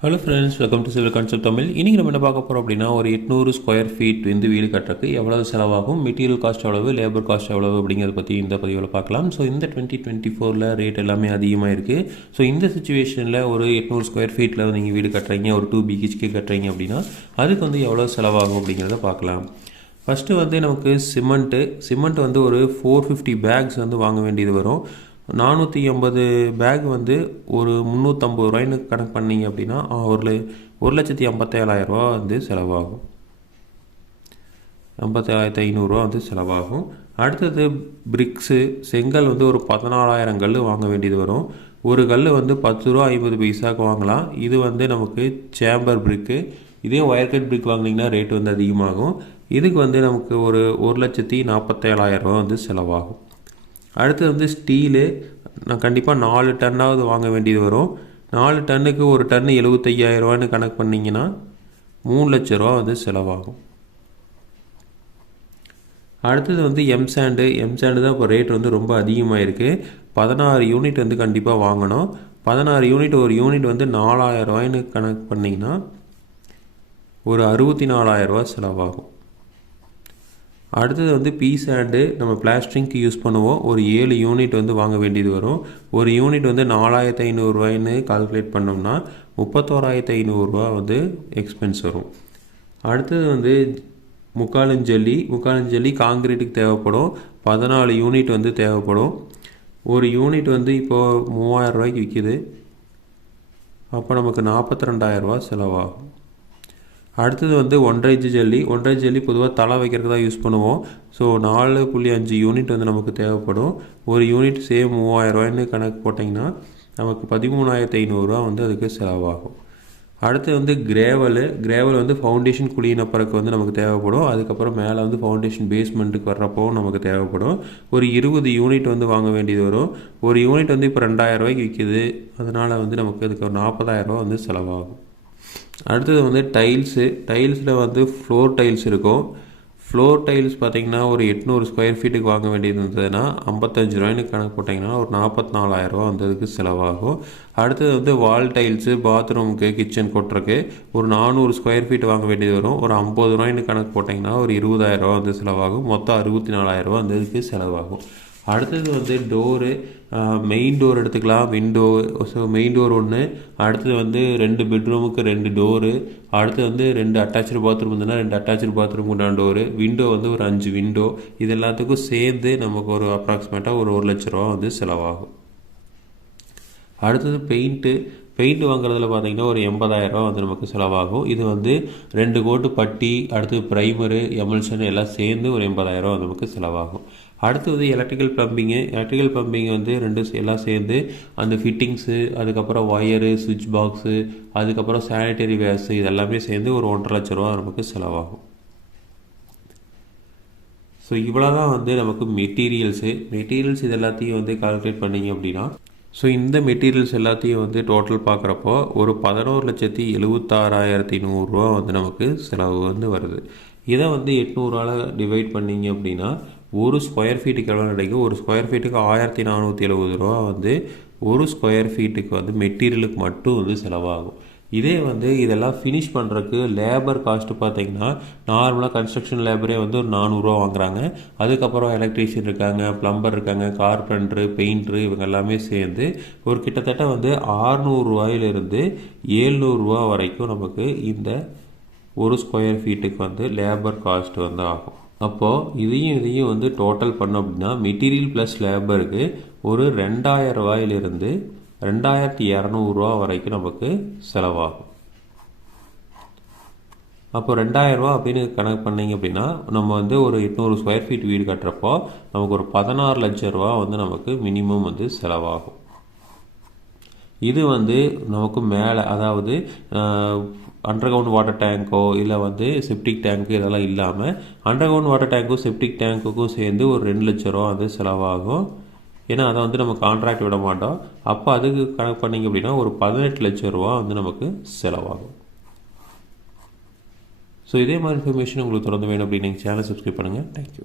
Hello friends welcome to civil concept Tamil இன்றைக்கி நம்ம என்ன பார்க்க போகிறோம் அப்படின்னா ஒரு எட்நூறு ஸ்கொயர் ஃபீட் வந்து வீடு கட்டுறதுக்கு எவ்வளவு செலவாகும் மெட்டீரியல் காஸ்ட் எவ்வளவு லேபர் காஸ்ட் எவ்வளவு அப்படிங்கிறத பற்றி இந்த பதிவில் பார்க்கலாம். ஸோ இந்த டுவெண்ட்டி டுவெண்ட்டி ஃபோரில் ரேட் எல்லாமே அதிகமாக இருக்குது ஸோ இந்த சுச்சுவேஷனில் ஒரு எட்நூறு ஸ்கொயர் ஃபீட்டில் நீங்கள் வீடு கட்டுறீங்க ஒரு டூ பிஹெச்கே கட்டுறீங்க அப்படின்னா அதுக்கு வந்து எவ்வளோ செலவாகும் அப்படிங்கிறத பார்க்கலாம். ஃபஸ்ட்டு வந்து நமக்கு சிமெண்ட்டு சிமெண்ட் வந்து ஒரு ஃபோர் ஃபிஃப்டி பேக்ஸ் வந்து வாங்க வேண்டியது வரும். நானூற்றி ஐம்பது பேக் வந்து ஒரு முந்நூற்றம்பது ரூபாய்னு கணக்கு பண்ணீங்க அப்படின்னா ஒரு ல- ஒரு லட்சத்தி ஐம்பத்தேழாயிரம் ரூபா வந்து செலவாகும். ஐம்பத்தேழாயிரத்தி ஐநூறுரூவா வந்து செலவாகும். அடுத்தது பிரிக்ஸு செங்கல் வந்து ஒரு பதினாலாயிரம் கல் வாங்க வேண்டியது வரும். ஒரு கல் வந்து பத்து ரூபா ஐம்பது பைசாவுக்கு வாங்கலாம். இது வந்து நமக்கு சேம்பர் பிரிக்கு இதே ஒயர் கட் பிரிக் வாங்கினீங்கன்னா ரேட் வந்து அதிகமாகும். இதுக்கு வந்து நமக்கு ஒரு ஒரு லட்சத்தி நாற்பத்தேழாயிரம் ரூபா வந்து செலவாகும். அடுத்தது வந்து ஸ்டீலு. நான் கண்டிப்பாக நாலு டன்னாவது வாங்க வேண்டியது வரும். நாலு டன்னுக்கு ஒரு டன்னு எழுபத்தையாயிரரூவான்னு கணக்கு பண்ணிங்கன்னா மூணு லட்ச ரூபா வந்து செலவாகும். அடுத்தது வந்து எம் சாண்டு எம் சாண்டு தான் இப்போ ரேட் வந்து ரொம்ப அதிகமாக இருக்குது பதினாறு யூனிட் வந்து கண்டிப்பாக வாங்கணும். பதினாறு யூனிட் ஒரு யூனிட் வந்து நாலாயிரம் ரூபாய்ன்னு கணக்கு பண்ணிங்கன்னா ஒரு அறுபத்தி நாலாயிரரூவா செலவாகும். அடுத்தது வந்து பீ சாண்டு நம்ம பிளாஸ்டிங்க்கு யூஸ் பண்ணுவோம். ஒரு ஏழு யூனிட் வந்து வாங்க வேண்டியது வரும். ஒரு யூனிட் வந்து நாலாயிரத்து ஐநூறுரூவாயின்னு கால்குலேட் பண்ணோம்னா முப்பத்தோராயிரத்து ஐநூறுரூவா வந்து எக்ஸ்பென்ஸ் வரும். அடுத்தது வந்து முக்காலஞ்சல்லி முக்காலஞ்சல்லி காங்கிரீட்டுக்கு தேவைப்படும். பதினாலு யூனிட் வந்து தேவைப்படும். ஒரு யூனிட் வந்து இப்போது மூவாயிரம் ரூபாய்க்கு விற்கிது அப்போ நமக்கு நாற்பத்தி ரெண்டாயிரரூவா செலவாகும். அடுத்தது வந்து ஒன்றரை இன்ச்சு ஜல்லி. ஒன்றரை ஜல்லி பொதுவாக தலை வைக்கிறதுக்கு தான் யூஸ் பண்ணுவோம். ஸோ நாலு புள்ளி அஞ்சு யூனிட் வந்து நமக்கு தேவைப்படும். ஒரு யூனிட் சேம் மூவாயிரம் கணக்கு போட்டிங்கன்னா நமக்கு பதிமூணாயிரத்து ஐநூறுரூவா வந்து அதுக்கு செலவாகும். அடுத்து வந்து கிரேவலு கிரேவல் வந்து ஃபவுண்டேஷன் குழியினப்பறக்கு வந்து நமக்கு தேவைப்படும். அதுக்கப்புறம் மேலே வந்து ஃபவுண்டேஷன் பேஸ்மெண்ட்டுக்கு வர்றப்போ நமக்கு தேவைப்படும். ஒரு இருபது யூனிட் வந்து வாங்க வேண்டியது வரும். ஒரு யூனிட் வந்து இப்போ ரெண்டாயிரம் ரூபாய்க்கு விற்கிது அதனால் வந்து நமக்கு அதுக்கு ஒரு நாற்பதாயிரரூவா வந்து செலவாகும். அடுத்தது வந்து டைல்ஸு டைல்ஸில் வந்து ஃப்ளோர் டைல்ஸ் இருக்கும். ஃப்ளோர் டைல்ஸ் பார்த்தீங்கன்னா ஒரு எட்நூறு ஸ்கொயர் ஃபீட்டுக்கு வாங்க வேண்டியது இருந்ததுன்னா ஐம்பத்தஞ்சு ரூபாய்னு கணக்கு போட்டிங்கன்னா ஒரு நாற்பத்தி நாலாயிரரூவா வந்து அதுக்கு செலவாகும். அடுத்தது வந்து வால் டைல்ஸு பாத்ரூமுக்கு கிச்சன் கொட்டுறக்கு ஒரு நானூறு ஸ்கொயர் ஃபீட் வாங்க வேண்டியது வரும். ஒரு ஐம்பது ரூபாய்னு கணக்கு போட்டிங்கன்னா ஒரு இருபதாயிரரூவா வந்து செலவாகும். மொத்தம் அறுபத்தி நாலாயிரரூவா வந்து இதுக்கு செலவாகும். அடுத்தது வந்து டோரு மெயின் டோர் எடுத்துக்கலாம் விண்டோ ஸோ மெயின் டோர் ஒன்று அடுத்தது வந்து ரெண்டு பெட்ரூமுக்கு ரெண்டு டோரு அடுத்து வந்து ரெண்டு அட்டாச்சு பாத்ரூம் இருந்ததுன்னா ரெண்டு அட்டாச்சு பாத்ரூம் உண்டான டோரு விண்டோ வந்து ஒரு அஞ்சு விண்டோ இது எல்லாத்துக்கும் சேர்ந்து நமக்கு ஒரு அப்ராக்சிமேட்டாக ஒரு ஒரு லட்ச ரூபா வந்து செலவாகும். அடுத்தது பெயிண்ட்டு பெயிண்ட் வாங்குறதுல பார்த்தீங்கன்னா ஒரு எண்பதாயிரரூபா வந்து நமக்கு செலவாகும். இது வந்து ரெண்டு கோட்டு பட்டி அடுத்து ப்ரைமரு எமல்ஷன் எல்லாம் சேர்ந்து ஒரு எண்பதாயிரரூபா வந்து நமக்கு செலவாகும். அடுத்து வந்து எலக்ட்ரிக்கல் ப்ளம்பிங்கு எலக்ட்ரிக்கல் ப்ளம்பிங் வந்து ரெண்டு சே- எல்லாம் சேர்ந்து அந்த ஃபிட்டிங்ஸு அதுக்கப்புறம் ஒயரு சுவிட்ச் பாக்ஸு அதுக்கப்புறம் சானிட்டரி வேர்ஸு இதெல்லாமே சேர்ந்து ஒரு ஒன்றரை லட்ச ரூபா நமக்கு செலவாகும். ஸோ இவ்வளோ தான் வந்து நமக்கு மெட்டீரியல்ஸு மெட்டீரியல்ஸ் இது எல்லாத்தையும் வந்து கால்குலேட் பண்ணீங்க அப்படின்னா ஸோ இந்த மெட்டீரியல்ஸ் எல்லாத்தையும் வந்து டோட்டல் பார்க்குறப்போ ஒரு பதினோரு லட்சத்தி எழுபத்தாறாயிரத்தி நூறுரூவா வந்து நமக்கு செலவு வந்து வருது. இதை வந்து எட்நூறால் டிவைட் பண்ணீங்க அப்படின்னா ஒரு ஸ்கொயர் ஃபீட்டுக்கு எவ்வளோ கிடைக்கும்? ஒரு ஸ்கொயர் ஃபீட்டுக்கு ஆயிரத்தி நானூற்றி எழுபது ரூபா வந்து ஒரு ஸ்கொயர் ஃபீட்டுக்கு வந்து மெட்டீரியலுக்கு மட்டும் வந்து செலவாகும். இதே வந்து இதெல்லாம் ஃபினிஷ் பண்ணுறதுக்கு லேபர் காஸ்ட்டு பார்த்தீங்கன்னா நார்மலாக கன்ஸ்ட்ரக்ஷன் லேபரே வந்து ஒரு நானூறுரூவா வாங்குறாங்க. அதுக்கப்புறம் எலக்ட்ரீஷியன் இருக்காங்க ப்ளம்பர் இருக்காங்க கார்பெண்டரு பெயிண்ட்ரு இவங்க எல்லாமே சேர்ந்து ஒரு கிட்டத்தட்ட வந்து ஆறுநூறுவாயிலிருந்து ஏழ்நூறுரூவா வரைக்கும் நமக்கு இந்த ஒரு ஸ்கொயர் ஃபீட்டுக்கு வந்து லேபர் காஸ்ட் வந்து ஆகும். அப்போது இதையும் இதையும் வந்து டோட்டல் பண்ணோம் அப்படின்னா மெட்டீரியல் ப்ளஸ் லேபருக்கு ஒரு ரெண்டாயிரம் ரூபாயிலிருந்து ரெண்டாயிரத்தி இரநூறுவா வரைக்கும் நமக்கு செலவாகும். அப்போ ரெண்டாயிரரூவா அப்படின்னு கணக்கு பண்ணீங்க அப்படின்னா நம்ம வந்து ஒரு எட்நூறு ஸ்கொயர் ஃபீட் வீடு கட்டுறப்போ நமக்கு ஒரு பதினாறு லட்சம் ரூபா வந்து நமக்கு மினிமம் வந்து செலவாகும். இது வந்து நமக்கு மேலே அதாவது அண்டர் கிரவுண்ட் வாட்டர் டேங்கோ இல்லை வந்து செப்டிக் டேங்க்கு இதெல்லாம் இல்லாமல் அண்டர் கிரவுண்ட் வாட்டர் டேங்க்கும் செப்டிக் டேங்க்குக்கும் சேர்ந்து ஒரு ரெண்டு லட்ச ரூபா வந்து செலவாகும். ஏன்னா அதை வந்து நம்ம கான்ட்ராக்ட் விட மாட்டோம். அப்போ அதுக்கு கணக்கு பண்ணீங்க அப்படின்னா ஒரு பதினெட்டு லட்ச ரூபா வந்து நமக்கு செலவாகும். ஸோ இதே மாதிரி இன்ஃபர்மேஷன் உங்களுக்கு தொடர்ந்து வேணும் அப்படின்னு நீங்கள் சேனல் சப்ஸ்கிரைப் பண்ணுங்கள் தேங்க்யூ